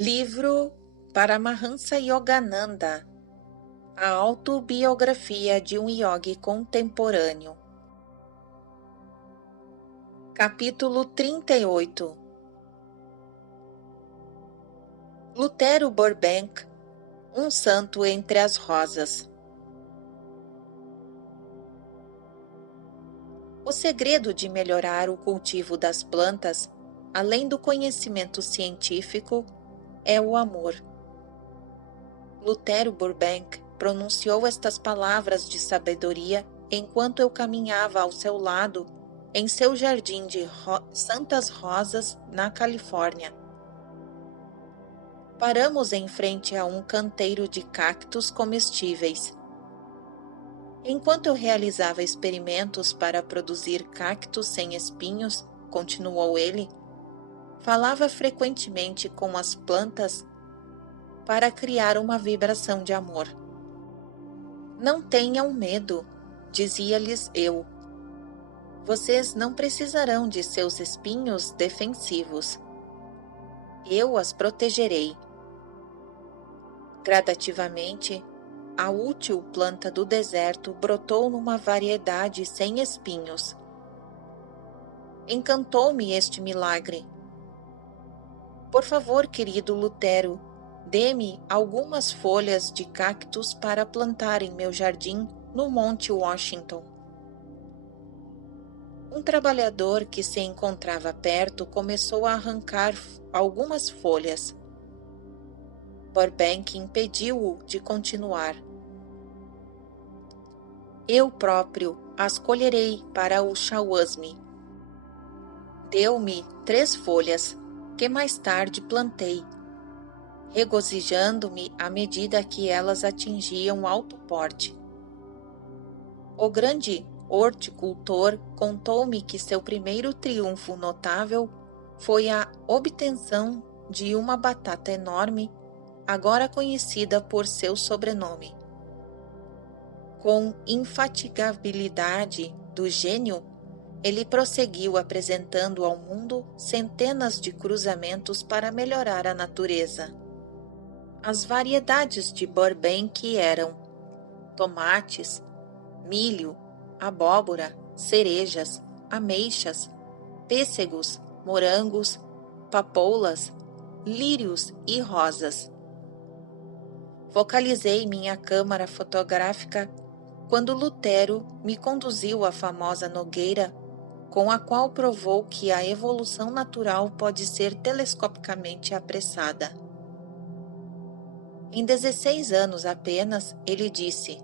Livro Paramahansa Yogananda, a autobiografia de um yogi contemporâneo. Capítulo 38. Lutero Burbank, um santo entre as rosas. O segredo de melhorar o cultivo das plantas, além do conhecimento científico, é o amor. Lutero Burbank pronunciou estas palavras de sabedoria enquanto eu caminhava ao seu lado em seu jardim de Santas Rosas, na Califórnia. Paramos em frente a um canteiro de cactos comestíveis. Enquanto eu realizava experimentos para produzir cactos sem espinhos, continuou ele, falava frequentemente com as plantas para criar uma vibração de amor. Não tenham medo, dizia-lhes eu. Vocês não precisarão de seus espinhos defensivos. Eu as protegerei. Gradativamente, a útil planta do deserto brotou numa variedade sem espinhos. Encantou-me este milagre. Por favor, querido Lutero, dê-me algumas folhas de cactos para plantar em meu jardim no Monte Washington. Um trabalhador que se encontrava perto começou a arrancar algumas folhas. Burbank impediu-o de continuar. Eu próprio as colherei para o Shawasmi. Deu-me 3 folhas, que mais tarde plantei, regozijando-me à medida que elas atingiam alto porte. O grande horticultor contou-me que seu primeiro triunfo notável foi a obtenção de uma batata enorme, agora conhecida por seu sobrenome. Com infatigabilidade do gênio, ele prosseguiu apresentando ao mundo centenas de cruzamentos para melhorar a natureza. As variedades de Burbank eram tomates, milho, abóbora, cerejas, ameixas, pêssegos, morangos, papoulas, lírios e rosas. Focalizei minha câmara fotográfica quando Lutero me conduziu à famosa nogueira com a qual provou que a evolução natural pode ser telescopicamente apressada. Em 16 anos apenas, ele disse: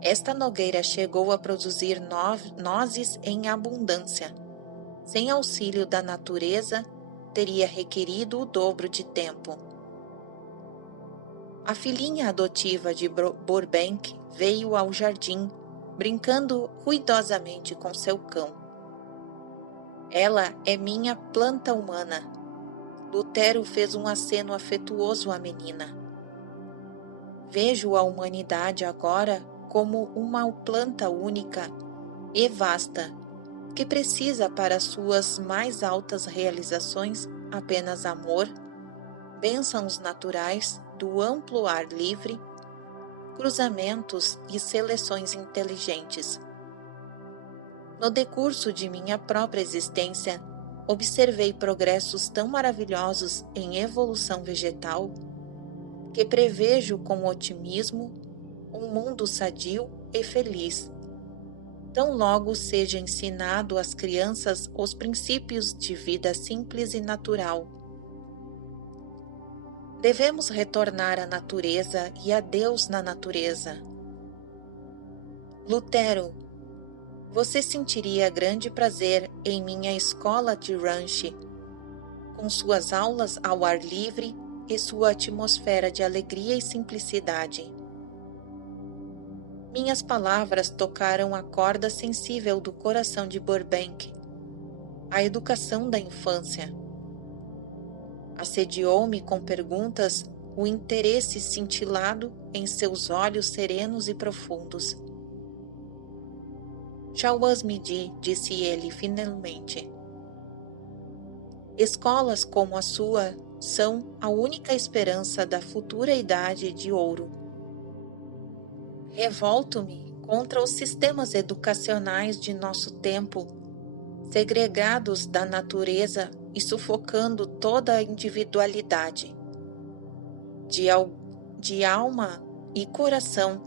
esta nogueira chegou a produzir nozes em abundância. Sem auxílio da natureza, teria requerido o dobro de tempo. A filhinha adotiva de Burbank veio ao jardim, brincando ruidosamente com seu cão. Ela é minha planta humana. Lutero fez um aceno afetuoso à menina. Vejo a humanidade agora como uma planta única e vasta, que precisa para suas mais altas realizações apenas amor, bênçãos naturais do amplo ar livre, cruzamentos e seleções inteligentes. No decurso de minha própria existência, observei progressos tão maravilhosos em evolução vegetal que prevejo com otimismo um mundo sadio e feliz, tão logo seja ensinado às crianças os princípios de vida simples e natural. Devemos retornar à natureza e a Deus na natureza. Lutero, você sentiria grande prazer em minha escola de rancho, com suas aulas ao ar livre e sua atmosfera de alegria e simplicidade. Minhas palavras tocaram a corda sensível do coração de Burbank, a educação da infância. Assediou-me com perguntas o interesse cintilado em seus olhos serenos e profundos. Shawasmi, disse ele finalmente. Escolas como a sua são a única esperança da futura idade de ouro. Revolto-me contra os sistemas educacionais de nosso tempo, segregados da natureza e sufocando toda a individualidade. De alma e coração,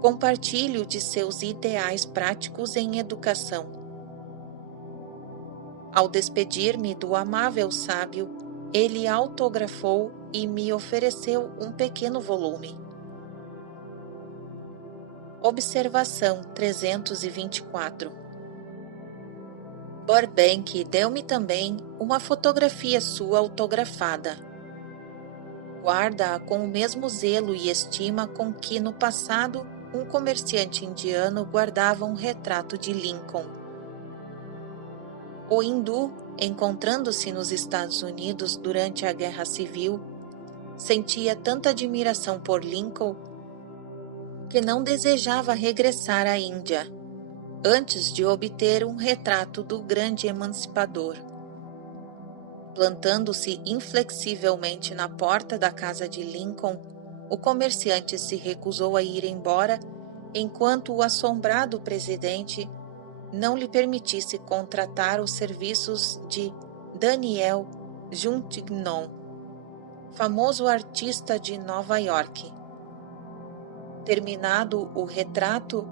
compartilho de seus ideais práticos em educação. Ao despedir-me do amável sábio, ele autografou e me ofereceu um pequeno volume. Observação 324. Burbank deu-me também uma fotografia sua autografada. Guarda-a com o mesmo zelo e estima com que no passado um comerciante indiano guardava um retrato de Lincoln. O hindu, encontrando-se nos Estados Unidos durante a Guerra Civil, sentia tanta admiração por Lincoln que não desejava regressar à Índia antes de obter um retrato do grande emancipador. Plantando-se inflexivelmente na porta da casa de Lincoln, o comerciante se recusou a ir embora enquanto o assombrado presidente não lhe permitisse contratar os serviços de Daniel Juntignon, famoso artista de Nova York. Terminado o retrato,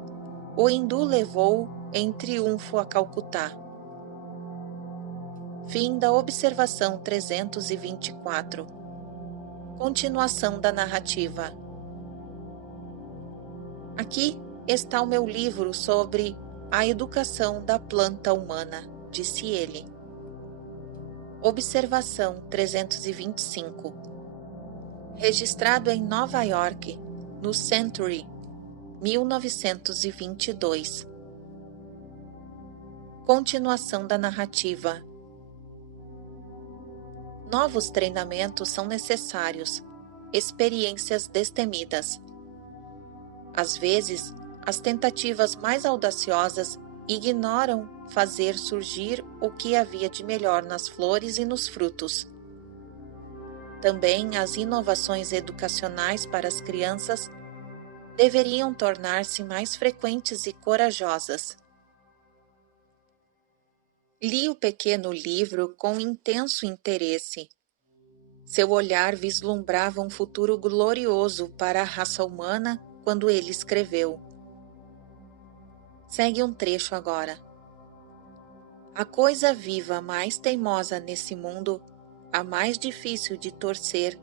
o hindu levou em triunfo a Calcutá. Fim da observação 324. Continuação da narrativa. Aqui está o meu livro sobre a educação da planta humana, disse ele. Observação 325. Registrado em Nova York, no Century, 1922. Continuação da narrativa. Novos treinamentos são necessários, experiências destemidas. Às vezes, as tentativas mais audaciosas ignoram fazer surgir o que havia de melhor nas flores e nos frutos. Também as inovações educacionais para as crianças deveriam tornar-se mais frequentes e corajosas. Li o pequeno livro com intenso interesse. Seu olhar vislumbrava um futuro glorioso para a raça humana quando ele escreveu. Segue um trecho agora. A coisa viva mais teimosa nesse mundo, a mais difícil de torcer,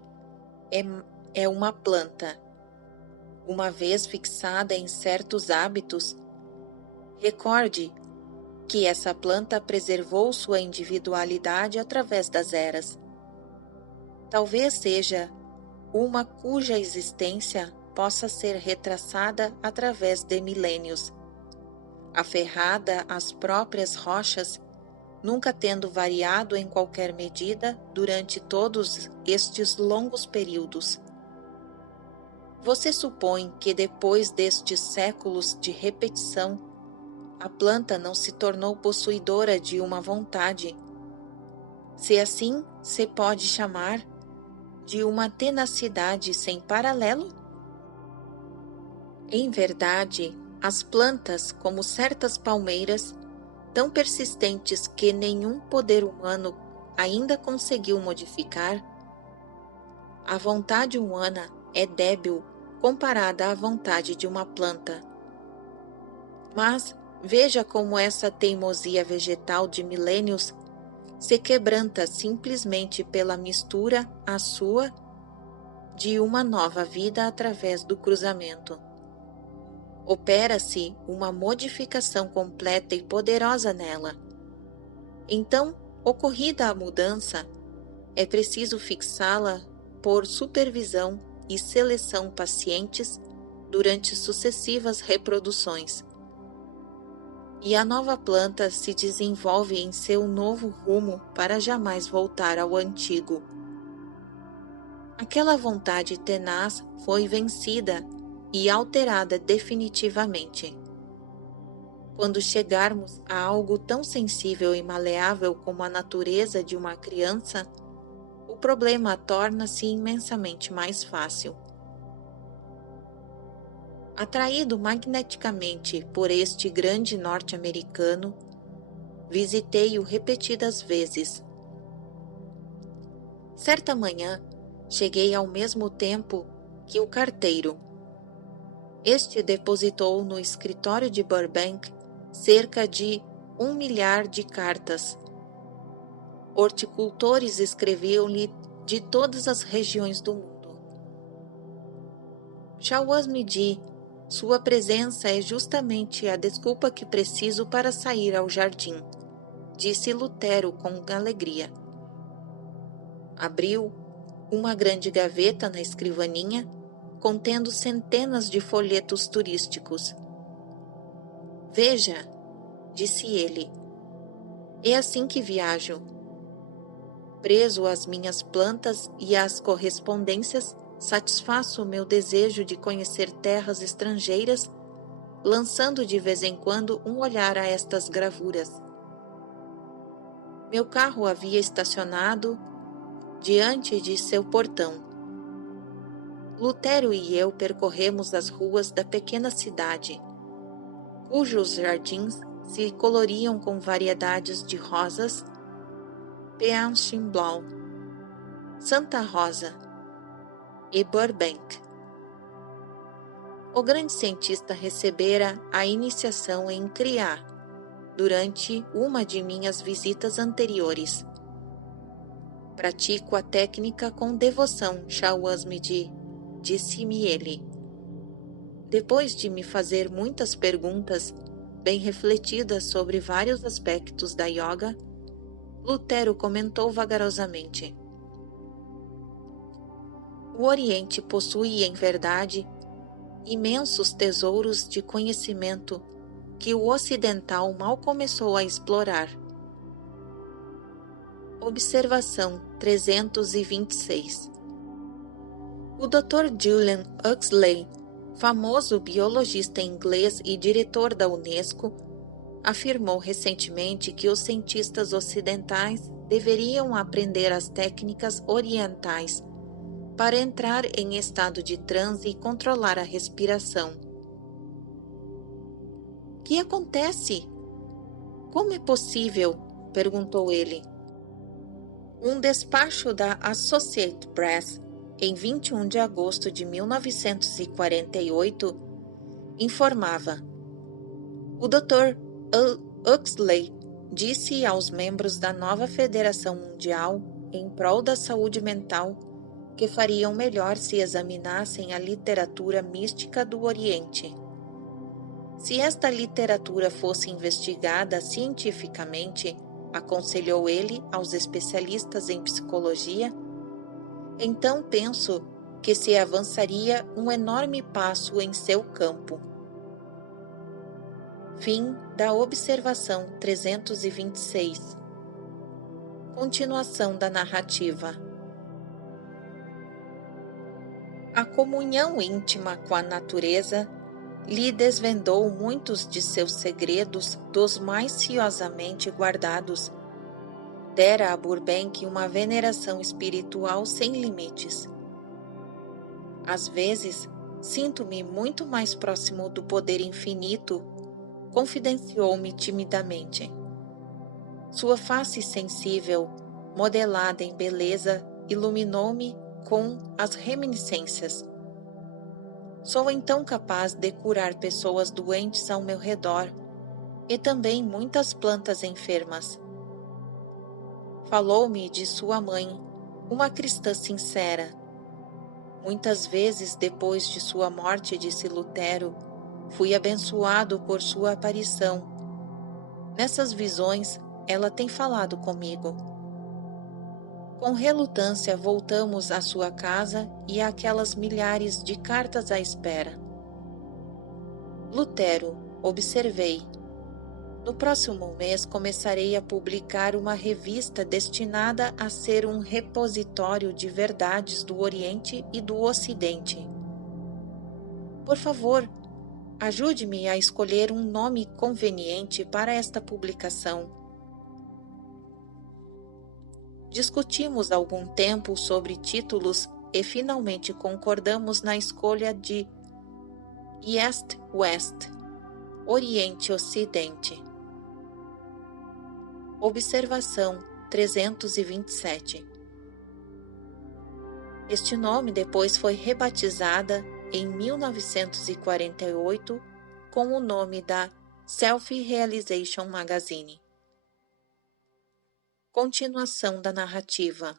é uma planta. Uma vez fixada em certos hábitos, recorde que essa planta preservou sua individualidade através das eras. Talvez seja uma cuja existência possa ser retraçada através de milênios, aferrada às próprias rochas, nunca tendo variado em qualquer medida durante todos estes longos períodos. Você supõe que depois destes séculos de repetição, a planta não se tornou possuidora de uma vontade, se assim se pode chamar, de uma tenacidade sem paralelo? Em verdade, as plantas, como certas palmeiras, tão persistentes que nenhum poder humano ainda conseguiu modificar, a vontade humana é débil comparada à vontade de uma planta. Mas veja como essa teimosia vegetal de milênios se quebranta simplesmente pela mistura à sua de uma nova vida através do cruzamento. Opera-se uma modificação completa e poderosa nela. Então, ocorrida a mudança, é preciso fixá-la por supervisão e seleção pacientes durante sucessivas reproduções. E a nova planta se desenvolve em seu novo rumo para jamais voltar ao antigo. Aquela vontade tenaz foi vencida e alterada definitivamente. Quando chegarmos a algo tão sensível e maleável como a natureza de uma criança, o problema torna-se imensamente mais fácil. Atraído magneticamente por este grande norte-americano, visitei-o repetidas vezes. Certa manhã, cheguei ao mesmo tempo que o carteiro. Este depositou no escritório de Burbank cerca de 1 milhar de cartas. Horticultores escreviam-lhe de todas as regiões do mundo. Shawaz-me-di, sua presença é justamente a desculpa que preciso para sair ao jardim, disse Lutero com alegria. Abriu uma grande gaveta na escrivaninha, contendo centenas de folhetos turísticos. Veja, disse ele, é assim que viajo. Preso às minhas plantas e às correspondências, satisfaço o meu desejo de conhecer terras estrangeiras, lançando de vez em quando um olhar a estas gravuras. Meu carro havia estacionado diante de seu portão. Lutero e eu percorremos as ruas da pequena cidade, cujos jardins se coloriam com variedades de rosas, Peachinblau, Santa Rosa e Burbank. O grande cientista recebera a iniciação em criar durante uma de minhas visitas anteriores. Pratico a técnica com devoção, Shawaz-me-di, disse-me ele. Depois de me fazer muitas perguntas, bem refletidas sobre vários aspectos da yoga, Lutero comentou vagarosamente. O Oriente possui, em verdade, imensos tesouros de conhecimento que o ocidental mal começou a explorar. Observação 326. O Dr. Julian Huxley, famoso biologista inglês e diretor da UNESCO, afirmou recentemente que os cientistas ocidentais deveriam aprender as técnicas orientais para entrar em estado de transe e controlar a respiração. O que acontece? Como é possível? Perguntou ele. Um despacho da Associated Press, em 21 de agosto de 1948, informava: o Dr. Huxley disse aos membros da nova Federação Mundial em prol da saúde mental que fariam melhor se examinassem a literatura mística do Oriente. Se esta literatura fosse investigada cientificamente, aconselhou ele aos especialistas em psicologia, então penso que se avançaria um enorme passo em seu campo. Fim da observação 326. Continuação da narrativa. A comunhão íntima com a natureza lhe desvendou muitos de seus segredos dos mais ciosamente guardados. Dera a Burbank uma veneração espiritual sem limites. Às vezes, sinto-me muito mais próximo do poder infinito, confidenciou-me timidamente. Sua face sensível, modelada em beleza, iluminou-me com as reminiscências. Sou então capaz de curar pessoas doentes ao meu redor e também muitas plantas enfermas. Falou-me de sua mãe, uma cristã sincera. Muitas vezes depois de sua morte, disse Lutero, fui abençoado por sua aparição. Nessas visões, ela tem falado comigo. Com relutância voltamos à sua casa e àquelas milhares de cartas à espera. Lutero, observei. No próximo mês começarei a publicar uma revista destinada a ser um repositório de verdades do Oriente e do Ocidente. Por favor, ajude-me a escolher um nome conveniente para esta publicação. Discutimos algum tempo sobre títulos e finalmente concordamos na escolha de East-West, Oriente-Ocidente. Observação 327. Este nome depois foi rebatizada em 1948 com o nome da Self-Realization Magazine. Continuação da narrativa.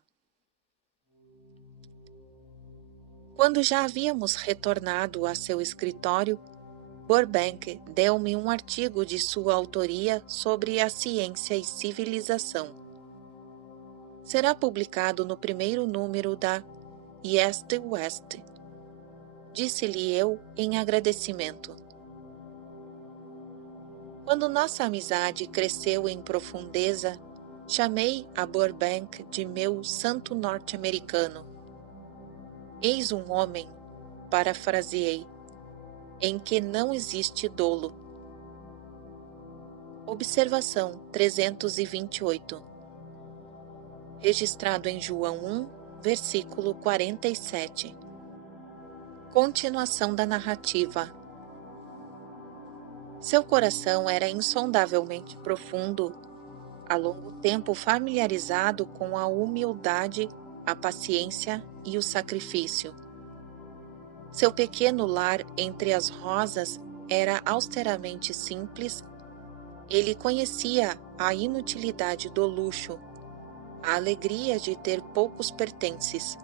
Quando já havíamos retornado a seu escritório, Burbank deu-me um artigo de sua autoria sobre a ciência e civilização. Será publicado no primeiro número da East-West, disse-lhe eu em agradecimento. Quando nossa amizade cresceu em profundeza, chamei a Burbank de meu santo norte-americano. Eis um homem, parafraseei, em que não existe dolo. Observação 328. Registrado em João 1, versículo 47. Continuação da narrativa. Seu coração era insondavelmente profundo, há longo tempo familiarizado com a humildade, a paciência e o sacrifício. Seu pequeno lar entre as rosas era austeramente simples. Ele conhecia a inutilidade do luxo, a alegria de ter poucos pertences.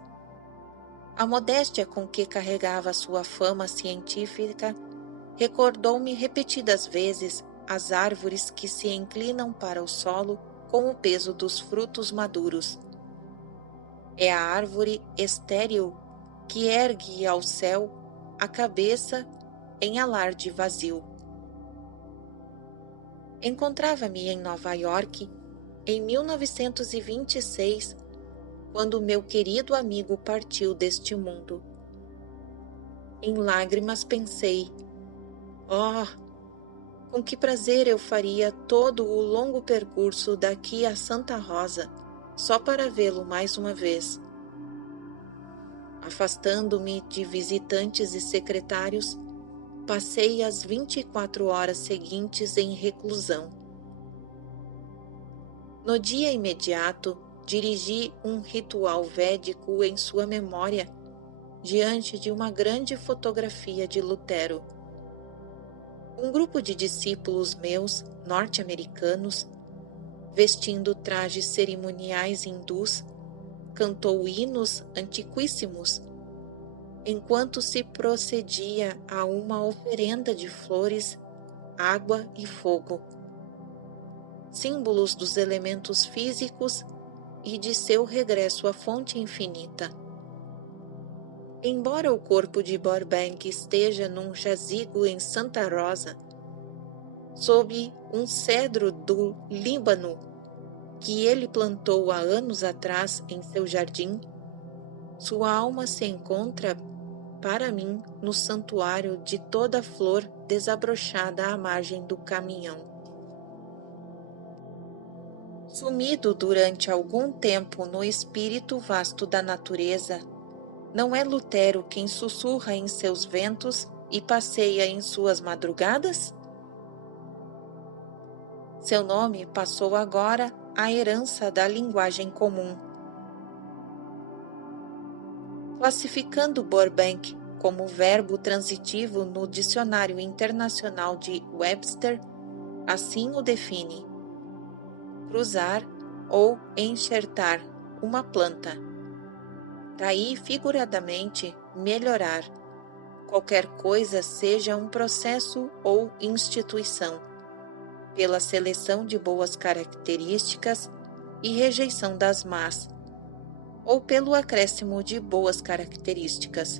A modéstia com que carregava sua fama científica recordou-me repetidas vezes as árvores que se inclinam para o solo com o peso dos frutos maduros. É a árvore estéril que ergue ao céu a cabeça em alarde vazio. Encontrava-me em Nova York em 1926, quando meu querido amigo partiu deste mundo. Em lágrimas pensei, com que prazer eu faria todo o longo percurso daqui a Santa Rosa, só para vê-lo mais uma vez. Afastando-me de visitantes e secretários, passei as 24 horas seguintes em reclusão. No dia imediato, dirigi um ritual védico em sua memória, diante de uma grande fotografia de Lutero. Um grupo de discípulos meus, norte-americanos, vestindo trajes cerimoniais hindus, cantou hinos antiquíssimos, enquanto se procedia a uma oferenda de flores, água e fogo, símbolos dos elementos físicos e de seu regresso à fonte infinita. Embora o corpo de Burbank esteja num jazigo em Santa Rosa, sob um cedro do Líbano que ele plantou há anos atrás em seu jardim, sua alma se encontra, para mim, no santuário de toda flor desabrochada à margem do caminhão. Sumido durante algum tempo no espírito vasto da natureza, não é Lutero quem sussurra em seus ventos e passeia em suas madrugadas? Seu nome passou agora à herança da linguagem comum. Classificando Burbank como verbo transitivo no Dicionário Internacional de Webster, assim o define: cruzar ou enxertar uma planta. Daí, figuradamente, melhorar. Qualquer coisa seja um processo ou instituição, pela seleção de boas características e rejeição das más, ou pelo acréscimo de boas características.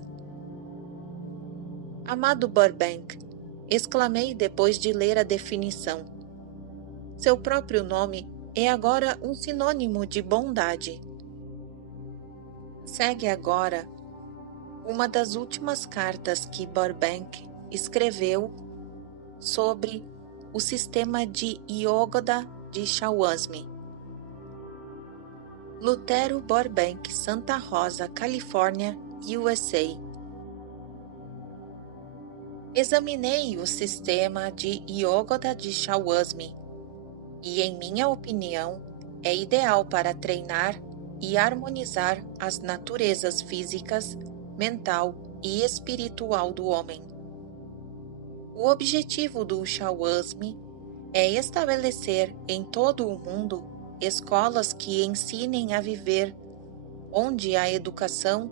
Amado Burbank, exclamei depois de ler a definição. Seu próprio nome é agora um sinônimo de bondade. Segue agora uma das últimas cartas que Burbank escreveu sobre o sistema de Yogoda de Shawazmi. Lutero Burbank, Santa Rosa, Califórnia, USA. Examinei o sistema de Yogoda de Shawasmi e, em minha opinião, é ideal para treinar e harmonizar as naturezas físicas, mental e espiritual do homem. O objetivo do Shawasmi é estabelecer em todo o mundo escolas que ensinem a viver, onde a educação,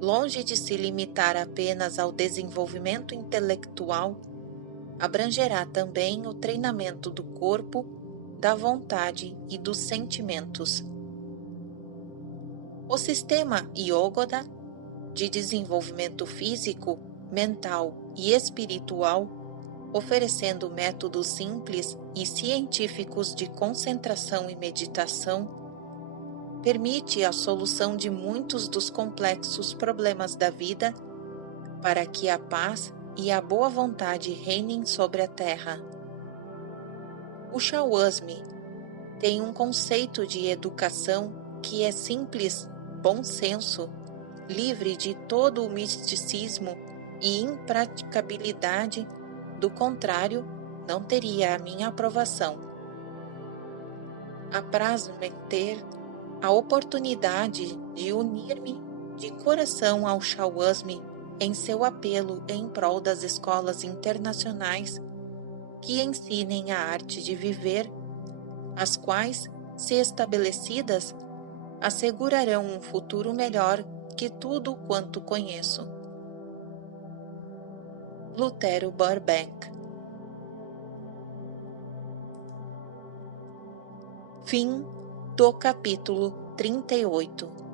longe de se limitar apenas ao desenvolvimento intelectual, abrangerá também o treinamento do corpo, da vontade e dos sentimentos. O sistema Yogoda, de desenvolvimento físico, mental e espiritual, oferecendo métodos simples e científicos de concentração e meditação, permite a solução de muitos dos complexos problemas da vida para que a paz e a boa vontade reinem sobre a Terra. O Shawasmi tem um conceito de educação que é simples, bom senso, livre de todo o misticismo e impraticabilidade, do contrário, não teria a minha aprovação. Apraz-me ter a oportunidade de unir-me de coração ao Shawasmi em seu apelo em prol das escolas internacionais que ensinem a arte de viver, as quais, se estabelecidas, assegurarão um futuro melhor que tudo quanto conheço. Lutero Burbank. Fim do capítulo 38.